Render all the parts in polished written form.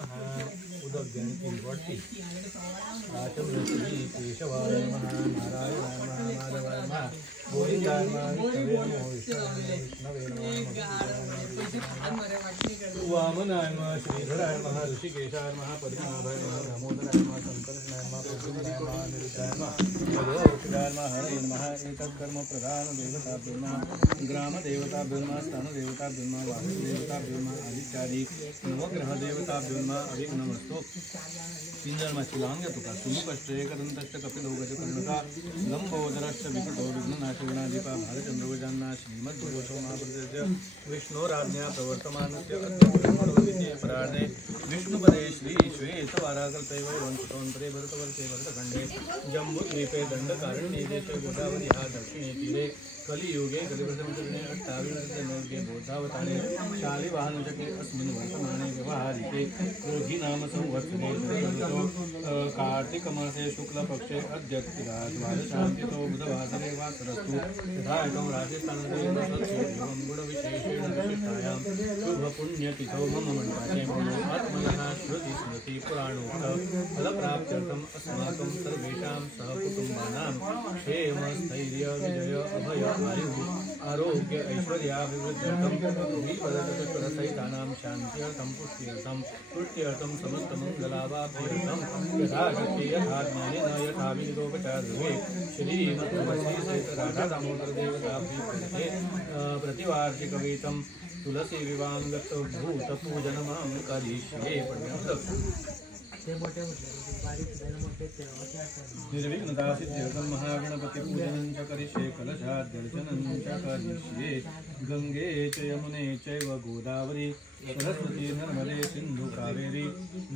नमः उदग्गणकीवर्ति आचम्यश्री केशवाय नमः नारायणाय नमः माधवाय नमः गोविन्दाय नमः विष्णवे नमो विष्णवे नमः वामनाय नमः श्रीधराय नमः ऋषिकेशाय नमः पद्मनाभाय नमः दामोदराय नमः शंकराय नमः पुरुषोत्तमाय नमः निरुद्धाय नमः भगवत्याय नमः हरे नमः एतत्कर्म प्रधान देवताभ्यो नमः ग्राम देवताभ्यो नमः स्थान देवताभ्यो नमः वास्तु देवताभ्यो नमः आदित्यादि नवग्रह देवताभ्यो नमः अभिघ्नमस्तु पिंजरमा शिलांग तुका सुमुखश्च एकदन्तश्च कपिलो गजकर्णका लंबोदरश्च विकटो विघ्ननाशगणाधिपा भालचन्द्रगजान्ना श्रीमद्भगवतो महापुरुषस्य विष्णोराज्ञा प्रवर्तमानस्य अद्वैतगुणविद्ये परार्णे विष्णुपदे श्री श्वेतवाराकल्पे वैवंशतोऽन्तरे भरतवर्षे भरतखण्डे जम्बूद्वीपे दण्डकारण्ये देशे गोदावर्याः दक्षिणे तीरे कलियुगे कलिवृतमचरणे अष्टाविंशतितमे बोधावतारे शालिवाहनचक्रे अस्मिन् वर्तमाने व्यवहारिके क्रोधीनाम संवत्सरे कार्तिकमासे शुक्लपक्षे अद्य द्वादशान्तितो बुधवासरे वासरस्तु यथायकं राजस्थानदेवं गुणविशेषेण विशिष्टायां शुभपुण्यतिथौ मम मण्डपाचे आत्मनः श्रुति स्मृति पुराणोक्त फलप्राप्त्यर्थम् अस्माकं सर्वेषां सहकुटुम्बानां क्षेम स्थैर्य विजय अभय आयुः आरोग्य ऐश्वर्याभिवृद्ध्यर्थं द्विपदचतुष्पदसहितानां शान्त्यर्थं पुष्ट्यर्थं समस्तमङ्गलाभाभ्यर्थं यथाशक्ति यथा ज्ञानेन यथा विदितोपचारे श्रीमद्भगवद्गीतादामोदरदेवताभ्युपगते प्रतिवार्षिकवेतं तुलसी विवाङ्गतभूतपूजनमहं करिष्ये। निर्विघ्नता सिद्ध्यर्थं महागणपति पूजनं च करिष्ये कलशाद्यर्चनं च करिष्ये। गंगे च यमुने चैव गोदावरी सरस्वती नर्मदे सिन्धु कावेरी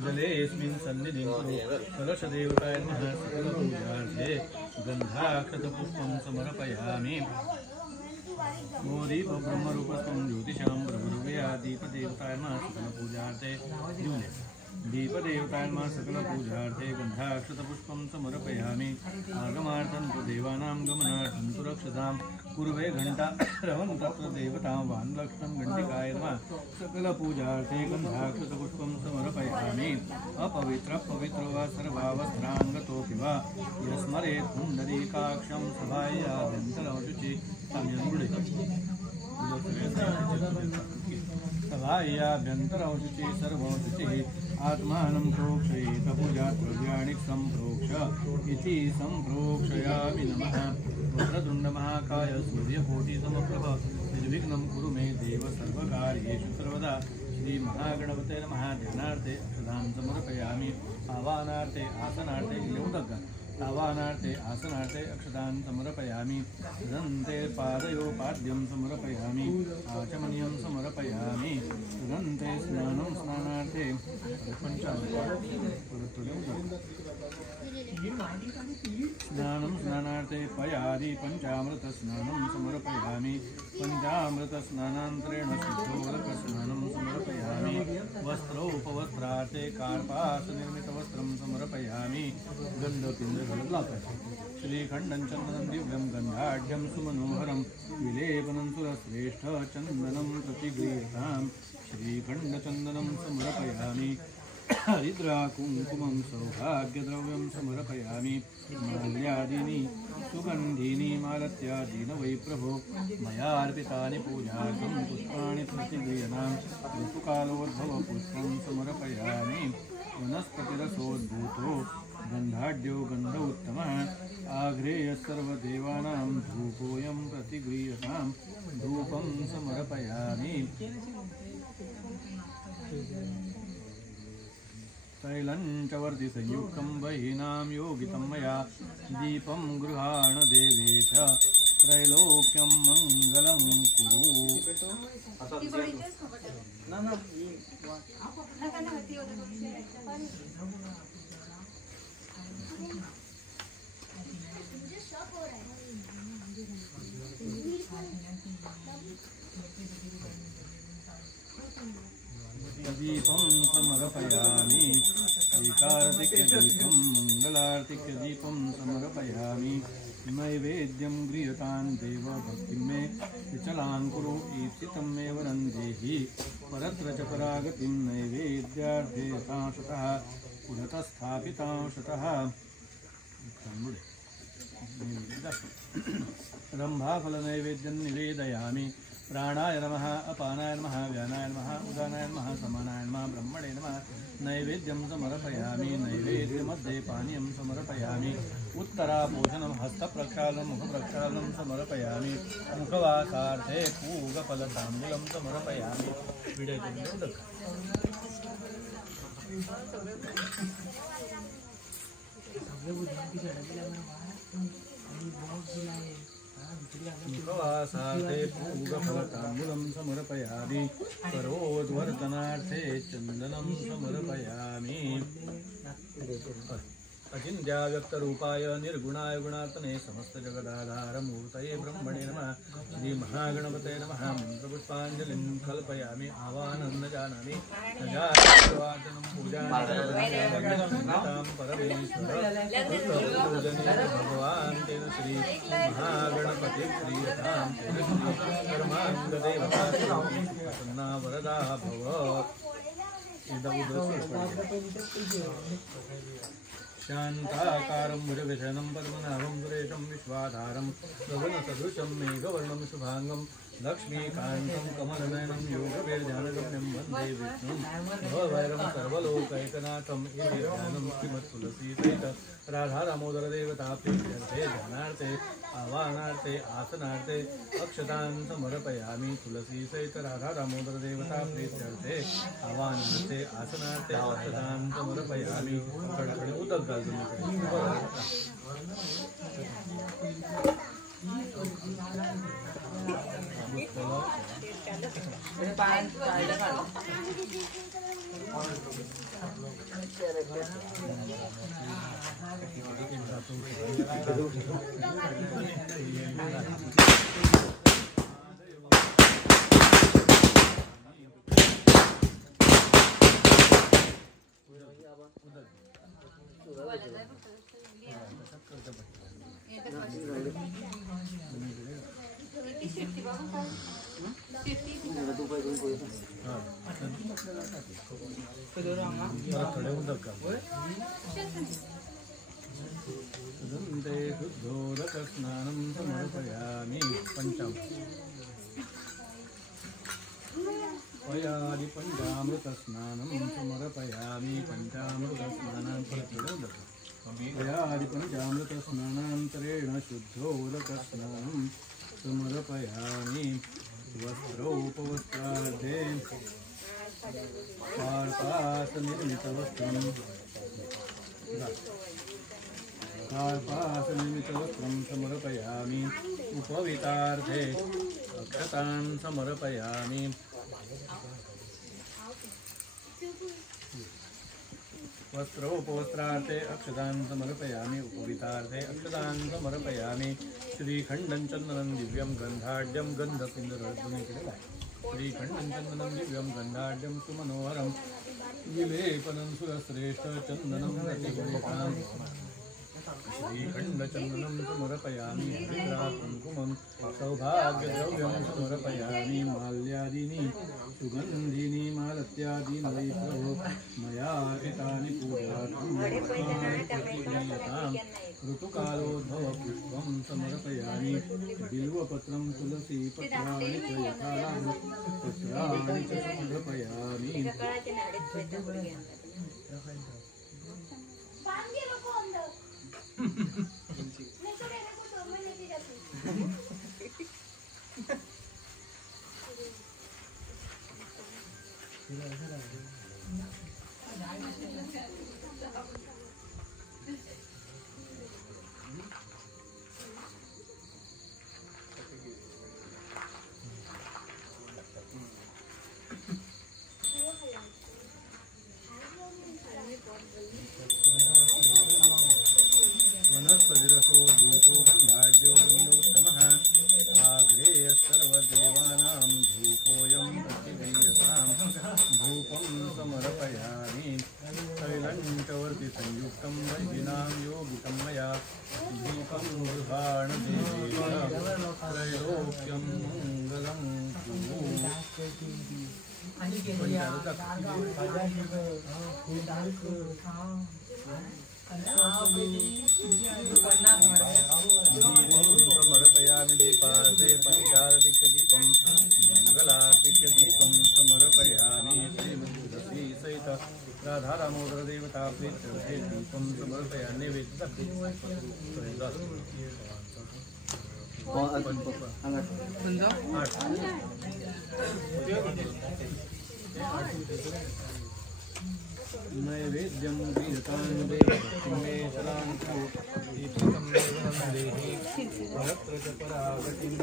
जलेऽस्मिन् सन्निधिं कुरु कलशदेवताय नमः सकलपूजार्थे गन्धाक्षतपुष्पं समर्पयामि। मोदीप ब्रह्मरूपस्थं ज्योतिषां ब्रह्मरूपया दीपदेवताय नमः सकलपूजार्थे दीपदेवताय नमः सकलपूजार्थे गन्धाक्षतपुष्पं समर्पयामि। आगमार्थं तु देवानां गमनार्थं तु रक्षतां कुर्वे घण्टारवं तत्र देवतां वानलक्ष्मं घण्टिकाय नमः सकलपूजार्थे गन्धाक्षतपुष्पं समर्पयामि। अपवित्र पवित्र वा सर्वावस्थाङ्गतोऽपि वा यस्मरेत् पुण्डरीकाक्षं सभायाभ्यन्तरशुचि सभायाभ्यन्तरशुचि सर्वशुचिः आत्मानं प्रोक्षयेत पूजाद्रव्याणि सम्प्रोक्ष इति सम्प्रोक्षयामि नमः। वक्रतुण्डमहाकाय सूर्यकोटिसमप्रभ निर्विघ्नं कुरु मे देव सर्वकार्येषु सर्वदा। श्रीमहागणपते नमः। ध्यानार्थे अक्षतां समर्पयामि। आवाहनार्थे आसनार्थे आवाहनार्थे आसनार्थे अक्षतां समर्पयामि। तदन्ते पादयोपाद्यं समर्पयामि। आचमनीयं समर्पयामि। तदन्ते स्नानं स्नानार्थे स्नानं स्नानार्थे पयादि पञ्चामृतस्नानं समर्पयामि। पञ्चामृतस्नानान्तरेण शुद्धोदकस्नानं समर्पयामि। वस्त्रोपवस्त्रार्थे कार्पासनिर्मितवस्त्रं समर्पयामि। श्रीखण्डं चन्दनं दिव्यं गन्धाढ्यं सुमनोहरं विलेपनं सुरश्रेष्ठ चन्दनं प्रतिगृह्यतां श्रीखण्डचन्दनं समर्पयामि। हरिद्रा कुङ्कुमं सौभाग्यद्रव्यं समर्पयामि। माल्यादीनि सुगन्धीनि मालत्यादीन वै प्रभो मया अर्पितानि पूजार्थं पुष्पाणि प्रतिगृह्यतां ऋतुकालोद्भवपुष्पं समर्पयामि। वनस्पतिरसोद्भूतो गन्धाढ्यो गन्ध उत्तमः आघ्रेय सर्वदेवानां धूपोऽयं प्रतिगृह्यतां धूपं समर्पयामि। तैलं च वर्धिसंयुक्तं बहिनां योगितं मया दीपं गृहाण देवेश त्रैलोक्यं मङ्गलं कुरु। दीपं समर्पयामि। एकार्तिक्यदीपं मङ्गलार्तिक्यदीपं समर्पयामि। नैवेद्यं गृह्यतां देव भक्तिं मे विचलां कुरु ईप्सितं मे वरं देहि परत्र च परागतिं नैवेद्यार्थे यथांशतः पुरतस्थापितां शतः रम्भाफलनैवेद्यं निवेदयामि प्राणाय नमः अपानाय नमः व्यानाय नमः उदानाय नमः समानाय नमः ब्रह्मणे नमः नैवेद्यं समर्पयामि नैवेद्यमध्ये पानीयं समर्पयामि उत्तराभोजनं हस्तप्रक्षालनं मुखप्रक्षालनं समर्पयामि मुखवासार्थे पूगफलताम्बूलं समर्पयामि मुखवासार्थे पूगफलताम्बूलं समर्पयामि करोद्वर्तनार्थे चन्दनं समर्पयामि अचिन्त्याव्यक्तरूपाय निर्गुणाय गुणात्मने समस्तजगदाधारमूर्तये ब्रह्मणे नमः श्रीमहागणपते नमः मन्त्रपुष्पाञ्जलिं कल्पयामि आवाहनं न जानामि न जानामि पूजां परमेश्वर भगवान् तेन श्री महागणपति प्रियतां तेन श्री कर्माङ्गदेवता प्रसन्ना वरदा भव शान्ताकारं भुजगशयनं पद्मनाभं सुरेशं विश्वाधारं गगनसदृशं मेघवर्णं शुभाङ्गं लक्ष्मीकान्तं कमलनयनं योगवीर्ध्यानगम्यं वन्दे विष्णुं भवभैरं सर्वलोकैकनाथं ध्यानं श्रीमत्तुलसीसहित राधादामोदरदेवता प्रीत्यर्थे ध्यानार्थे आवाहनार्थे आसनार्थे अक्षतां समर्पयामि तुलसीसहित राधादामोदरदेवता प्रीत्यर्थे आवाहनार्थे आसनार्थे अक्षतां समर्पयामि कडकडे उदक घाल शुद्धोदकस्नानं समर्पयामि पंचम वयादि पंचामृतस्नानं समर्पयामि पंचामृतस्नानं वयादि पंचामृतस्नानान्तरेण शुद्धोदकस्नानं समर्पयामि वस्त्रोपवस्त्रार्थे कार्पासनिर्मितवस्त्रं समर्पयामि उपवितार्थे अक्षतां समर्पयामि वस्त्रोपवस्त्रार्थे अक्षतां समर्पयामि उपवितार्थे अक्षतां समर्पयामि श्रीखण्डं चन्दनं दिव्यं गन्धाढ्यं गन्धपिन्दरध्वनि श्रीखण्डं चन्दनं दिव्यं गन्धाढ्यं सुमनोहरं विलेपनं सुरश्रेष्ठ चन्दनं प्रतिगुणितां श्रीखण्डचन्दनं समर्पयामि कुङ्कुमं सौभाग्यद्रव्यं समर्पयामि माल्यादीनि सुगन्धीनि मालत्यादीनि वै प्रभो मया कृतानि पूजार्थं ऋतुकालोद्भवपुष्पं समर्पयामि बिल्वपत्रं तुलसीपत्राणि च यथापत्राणि च समर्पयामि वनस्पतिरसो दूतो गन्धाढ्यो गन्धोत्तमः आग्रेयः सर्वदेवानां धूपोऽयं प्रतिगृह्यतां धूपं समर्पयामि तैलं पंचवर्ति संयुक्तं वैदिनां योगितं मया दीपं गृहाण त्रैलोक्यं मंगलं कुरु। समर्पयामि दीपार्थे पंचारतिदीपं मंगलातिदीपं समर्पयामि श्रीमती सहित राधा दामोदर देवता प्रीत्यर्थे दीपं समर्पयामि नैवेद्य नैवेद्यं गृहतां देवमे शलान्तु दीपकं देवं देहि परत्र च परागतिं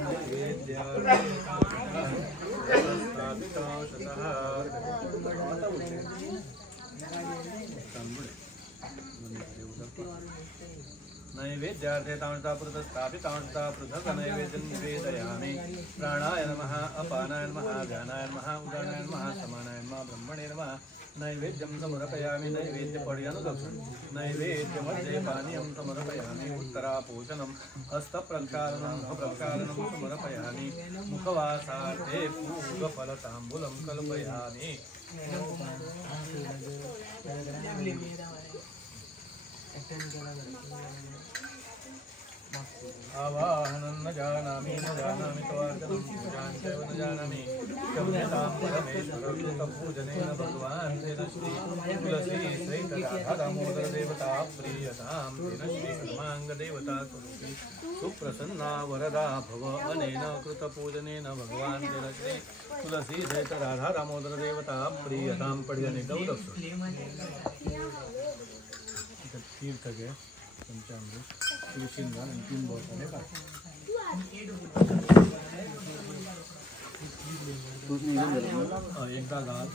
नैवेद्यार्थे तांता पृथस्थापितांता पृथक् नैवेद्यं निवेदयामि। प्राणाय नमः, अपानाय नमः, व्यानाय नमः, उदानाय नमः, समानाय नमः, ब्रह्मणे नमः। नैवेद्यं समर्पयामि नैवेद्यपर्यनुदक्षिणं नैवेद्यमध्ये पानीयं समर्पयामि। उत्तरापोषणं हस्तप्रक्षालनं मुखप्रक्षालनं समर्पयामि। मुखवासार्थे पूगफलताम्बूलं कल्पयामि। आवाहनं न जानामि तवार्चनं पूजां चैव न जानामि। क्षम्यतां परमेश्वर पूजनेन भगवान् तेन श्री तुलसी सहित राधा दामोदर देवता प्रीयतां तेन श्री कर्माङ्गदेवता तुलसी सुप्रसन्ना वरदा भव। अनेन कृतपूजनेन भगवान् तेन श्री तुलसी सहित राधा दामोदर देवता प्रीयतां पर्यनितौ तीर्थ के पंचामृत तुलसीदान आणि 3 बोटाने का एकदा गाल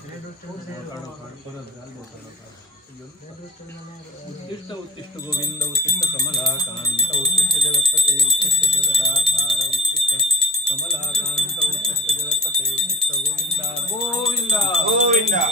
परत गाल बोटाला उत्तिष्ठ उत्तिष्ठ गोविंद उत्तिष्ठ कमलाकांत उत्तिष्ठ जगत्पते उत्तिष्ठ जगदाधार उत्तिष्ठ कमलाकांत उत्तिष्ठ जगत्पते उत्तिष्ठ गोविंदा गोविंदा गोविंदा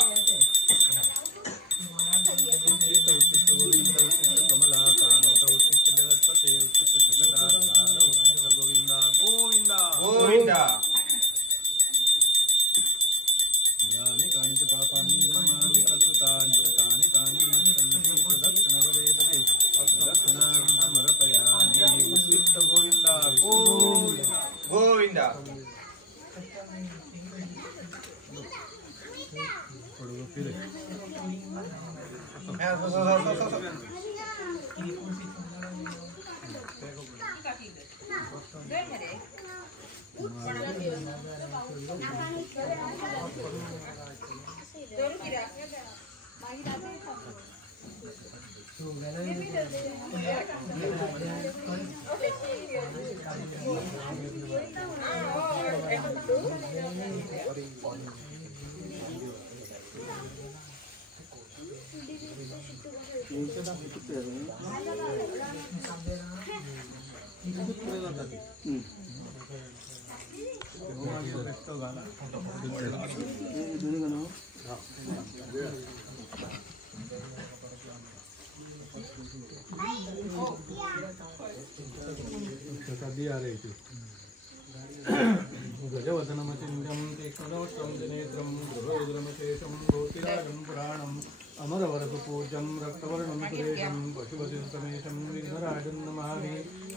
गजवदनमचिन्त्यं तीक्ष्णदंष्ट्रं जनेत्रं गृहोग्रमशेषं ज्योतिराजं पुराणम् अमरवरदपूज्यं रक्तवर्णं सुरेशं पशुपतिसमेशं विघ्नराजं नमामि।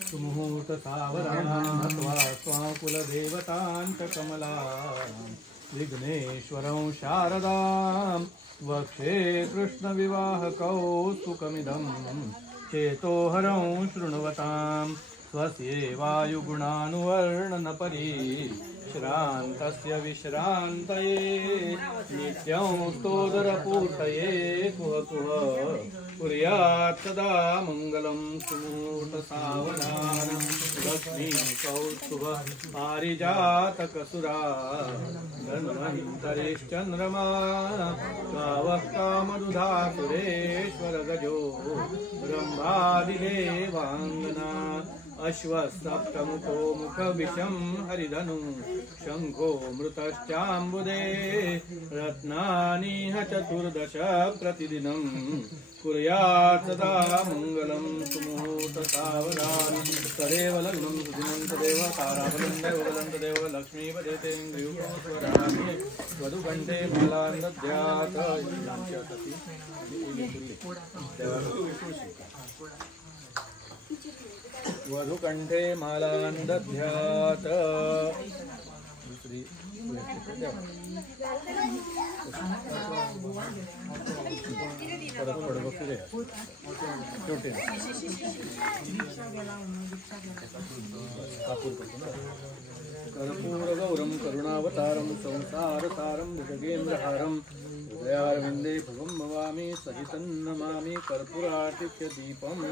सुमुहूर्तसावधानं हत्वा स्वाकुलदेवतां च कमलां विघ्नेश्वरं शारदां वक्षे कृष्णविवाहकौ सुखमिदं चेतोहरं शृण्वताम् स्वस्येवायुगुणानुवर्णनपरि श्रान्तस्य विश्रान्तये नित्यं स्तोदरपूर्तये कुह कुह कुर्यात् सदा मङ्गलं। सुमुहूर्तसावधानं लक्ष्मीकौस्तुभ पारिजातकसुरा धन्वन्तरिश्चन्द्रमा गावः कामदुधा सुरेश्वरगजो ब्रह्मादिदेवाङ्गना अश्वसप्तमुखो मुखविषं हरिधनु शंखो मृतश्चाम्बुदे रत्नानिह चतुर्दश प्रतिदिनं कुर्यात् सदा मङ्गलं सुमुहूर्त सावधानं तदेव लग्नं सुदिनं तदेव ताराबलं दैवबलं तदेव लक्ष्मीपदेतेन्द्रियोस्वरामि वधुकण्ठे मालां दद्यात् वधुकण्ठे मालां दद्यात् दुसरी कर्पूरगौरं करुणावतारं संसारसारं भुजगेन्द्रहारं हृदयारविन्दे भवं भवामि सहितं नमामि कर्पूरातिथ्यदीपम्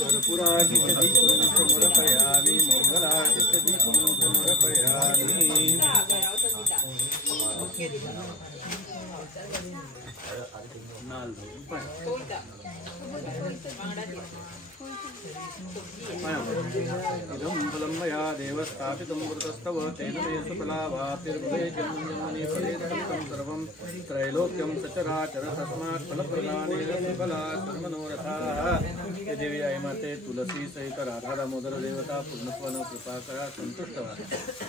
कर्पूरातिथ्यदीपं समर्पयामि मङ्गलातिथ्यदीपं समर्पयामि इदं फलं मया देव स्थापितं वृतस्तव तेन मे सुफलावाप्तिर्भवे जन्मनि फलेदं सर्वं त्रैलोक्यं सचराचर तस्मात् फलप्रदानेन सुफला सर्वमनोरथाः। हे देवी आई माते तुलसी सहित राधा दामोदर देवता पूर्णत्वान कृपा करा संतुष्ट व्हा।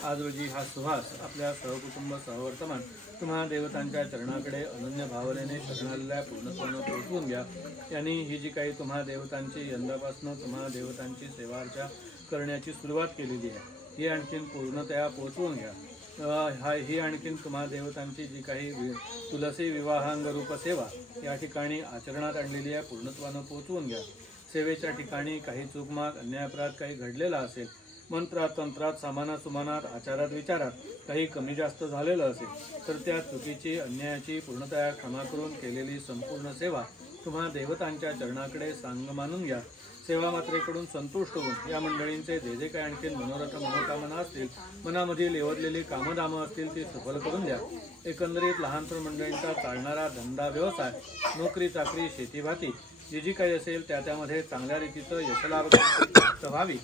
आज रोजी हा सुहास आपल्या सहकुटुंब सहवर्तमान तुम्हा देवतांच्या चरणाकडे अनन्य भावनेने शरणालेल्या पूर्णत्वानं पोहोचवून घ्या। यांनी ही जी काही तुम्हा देवतांची यंदापासून तुम्हा देवतांची सेवा अर्चा करण्याची सुरुवात केलेली आहे ही आणखीन पूर्णतया पोहोचवून घ्या। ही आणखीन तुम्हा देवतांची जी काही तुलसी विवाहांगरूप सेवा या ठिकाणी आचरणात आणलेली आहे पूर्णत्वानं पोहोचवून घ्या। सेवेच्या ठिकाणी काही चूकमाग अन्याय अपराध काही घडलेला असेल, मंत्रात तंत्रात सामानात सुमानात आचारात विचारात काही कमी जास्त झालेलं असेल तर त्या चुकीची अन्यायाची पूर्णतया क्षमा करून केलेली संपूर्ण सेवा तुम्हा देवतांच्या चरणाकडे सांग मानून घ्या। सेवा मात्रेकडून संतुष्ट होऊन या मंडळींचे जे काही आणखीन मनोरथ मनोकामना असतील, मनामध्ये लेवडलेली कामधामं असतील ती सफल करून द्या। एकंदरीत लहानतर मंडळींचा चालणारा धंदा व्यवसाय नोकरी चाकरी शेतीभाती जी काही असेल त्यामध्ये चांगल्या रीतीचं यशलाभ प्राप्त व्हावी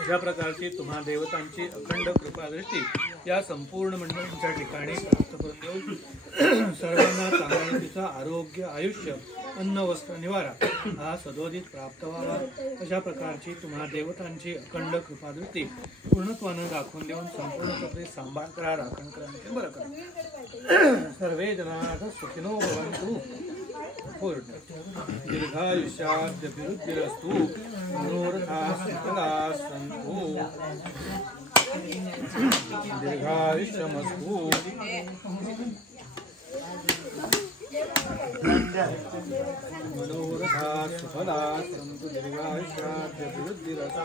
अशा प्रकारची तुम्हा देवतांची अखंड कृपादृष्टी या संपूर्ण मंडळींच्या ठिकाणी प्राप्त करून देऊन सर्वांना चांगल्या रीतीचं आरोग्य आयुष्य अन्न वस्त्र निवारा हा सदोदित प्राप्त व्हावा अशा प्रकारची तुम्हा देवतांची अखंड कृपादृष्टी पूर्णत्वानं दाखवून देऊन संपूर्ण चक्री सांभाळ करा राखण करा बरं करा। सर्वे जनाः सुखिनो भवन्तु पूर्ण दीर्घायुष्याद्यभिवृद्धिरस्तु मनोरथाः सफलाः सन्तु दीर्घायुष्यमस्तु मनोरथाः सफलाः सन्तु दीर्घायुष्याद्यभिवृद्धिरस्तु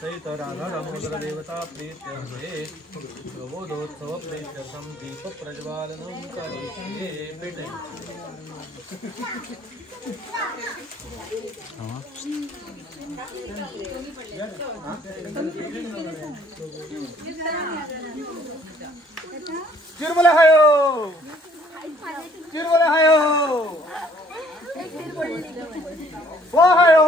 सहित राधा दामोदर देवता प्रीत्यर्थे प्रबोधोत्सव प्रीत्यर्थं दीप प्रज्वालनं करिष्ये बेटे चिरमुले हायो चिरमुले हायो वो हायो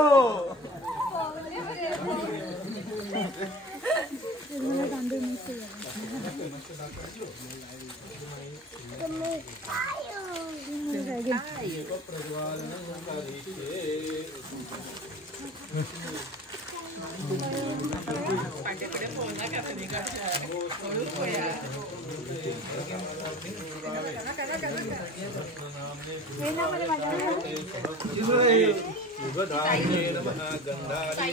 शुभधान्ये नमः गन्धानि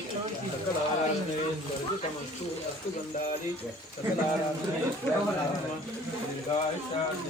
सकलाराधने स्वर्गतमस्तु अस्तु गन्धानि सकलाराधने दीर्घायुष्यान्